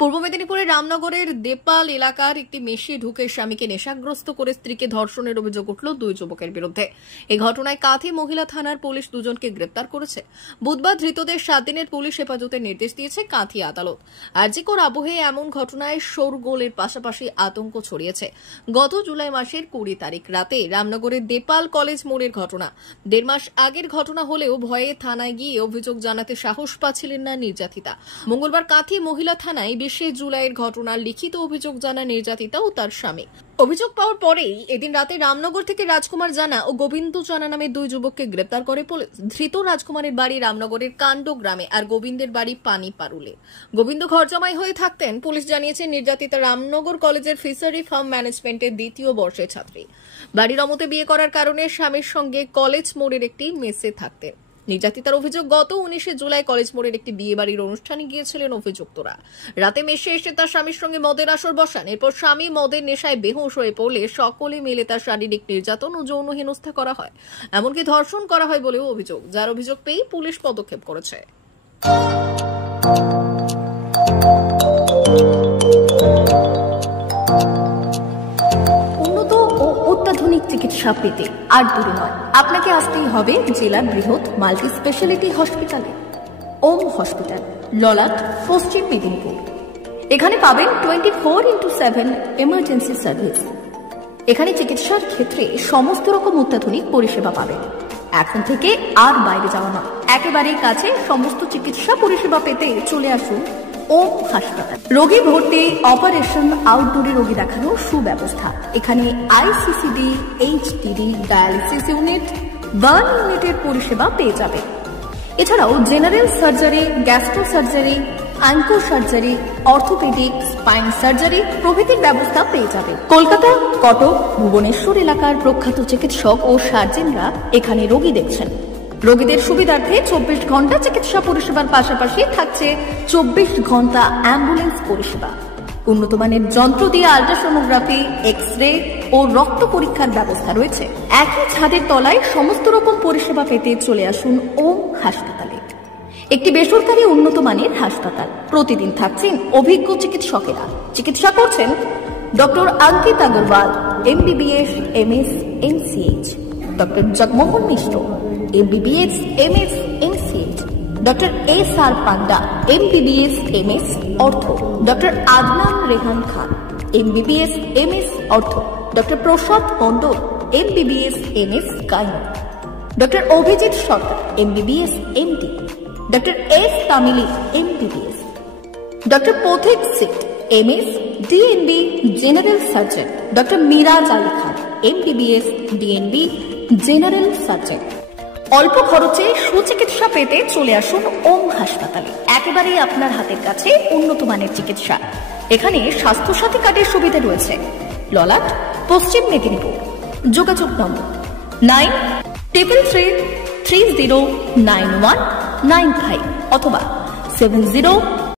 পূর্ব মেদিনীপুরের রামনগরের দেপাল এলাকার একটি মেশে ঢুকে স্বামীকে নেশাগ্রস্ত করে স্ত্রীকে ধর্ষণের অভিযোগ উঠল দুই যুবকের বিরুদ্ধে। এই ঘটনায় কাঁথি মহিলা থানার পুলিশ দুজনকে গ্রেপ্তার করেছে। বুধবার ধৃতদের 7 দিনের পুলিশ হেফাজতের নির্দেশ দিয়েছে কাঁথি আদালত। আরজিকর আবহে এমন ঘটনায় শোরগোলের পাশাপাশি আতঙ্ক ছড়িয়েছে। গত জুলাই মাসের 20 তারিখ রাতে রামনগরের দেপাল কলেজ মোড়ের ঘটনা। 1.5 মাস আগের ঘটনা হলেও ভয়ে থানায় গিয়ে অভিযোগ জানাতে সাহস পাচ্ছিলেন না নির্যাতিতা। মঙ্গলবার কাঁথি মহিলা থানায় 20 জুলাইয়ের ঘটনার লিখিত অভিযোগ জানা নির্যাতিতা ও তার স্বামী। অভিযোগ পাওয়ার পরেই এদিন রাতে রামনগর থেকে রাজকুমার জানা ও গোবিন্দ জানা নামে দুই যুবককে গ্রেপ্তার করে পুলিশ। ধৃত রাজকুমারের বাড়ি রামনগরের কাণ্ড গ্রামে আর গোবিন্দের বাড়ি পানি পারুলে। গোবিন্দ ঘরজামাই হয়ে থাকতেন। পুলিশ জানিয়েছে নির্যাতিতা রামনগর কলেজের ফিশারি ফার্ম ম্যানেজমেন্টের 2য় বর্ষের ছাত্রী। বাড়ির অমতে বিয়ে করার কারণে স্বামীর সঙ্গে কলেজ মোড়ের একটি মেসে থাকতেন। নির্যাতিতার অভিযোগ, গত 19 জুলাই কলেজ মোড়ের একটি বিয়ে বাড়ির অনুষ্ঠানে গিয়েছিলেন অভিযুক্তরা। রাতে মেসে এসে তার স্বামীর সঙ্গে মদের আসর বসান। এরপর স্বামী মদের নেশায় বেহুঁশ হয়ে পড়লে সকলে মিলে তার শারীরিক নির্যাতন ও যৌন হেনস্থা করা হয়, এমনকি ধর্ষণ করা হয় বলেও অভিযোগ, যার অভিযোগ পেয়ে পুলিশ পদক্ষেপ করেছে। অত্যাধুনিক চিকিৎসা পেতে আর দূরে নয়, আপনাকে আসতেই হবে জেলার বৃহৎ মাল্টি স্পেশালিটি হসপিটালে। ওম হসপিটাল, ললাট, পশ্চিম মেদিনীপুর। এখানে পাবেন 24x7 এমার্জেন্সি সার্ভিস। এখানে চিকিৎসার ক্ষেত্রে সমস্ত রকম অত্যাধুনিক পরিষেবা পাবেন। এখন থেকে আর বাইরে যাওয়া নয়, একেবারেই কাছে সমস্ত চিকিৎসা পরিষেবা পেতে চলে আসুন ওম হাসপাতাল। রোগী ভর্তি, অপারেশন, আউটডোরে রোগী দেখানোর সুব্যবস্থা। এখানে ICCD, HDD, dialysis unit, burn ইউনিটের পরিষেবা পেয়ে যাবে। এছাড়াও general surgery, gastro surgery, onco surgery, orthopaedic, spine surgery প্রভৃতির ব্যবস্থা পেয়ে যাবে। কলকাতা, কটক, ভুবনেশ্বর এলাকার প্রখ্যাত চিকিৎসক ও সার্জেনরা এখানে রোগী দেখছেন। রোগীদের সুবিধার্থে 24 ঘন্টা চিকিৎসা পরিষেবার পাশাপাশি থাকছে 24 ঘন্টা অ্যাম্বুলেন্স পরিষেবা। উন্নত মানের যন্ত্র দিয়ে আল্ট্রাসোনোগ্রাফি, এক্স-রে ও রক্ত পরীক্ষার ব্যবস্থা রয়েছে। একই ছাদের তলায় সমস্ত রকম পরিষেবা পেতে চলে আসুন ওম হাসপাতালে। একটি বেসরকারি উন্নত মানের হাসপাতাল। প্রতিদিন থাকছেন অভিজ্ঞ চিকিৎসকেরা। চিকিৎসা করছেন doctor Ankit Agarwal, MBBS, MS, MCH, doctor Jagmohan Mishra, MBBS, MS, MCH, doctor SR Panda, MBBS, MS, ortho, doctor Adnan Rehan Khan, MBBS, MS, ortho, doctor Prasad Mondal, MBBS, MS, gyno, doctor Abhijit Sarkar, MBBS, MD, doctor S তামিলি, MBBS, ডক্টর পথিক সিট, MS, DNB, general surgeon, doctor Miraj Ali Khan, MBBS, DNB, general surgeon. অল্প খরচে সুচিকিৎসা পেতে চলে আসুন ওম হাসপাতালে। একেবারেই আপনার হাতের কাছে উন্নত মানের চিকিৎসা। এখানে স্বাস্থ্যসাথী কার্ডের সুবিধা রয়েছে। ললাট, পশ্চিম মেদিনীপুর। যোগাযোগ নম্বর 9333309195 অথবা 70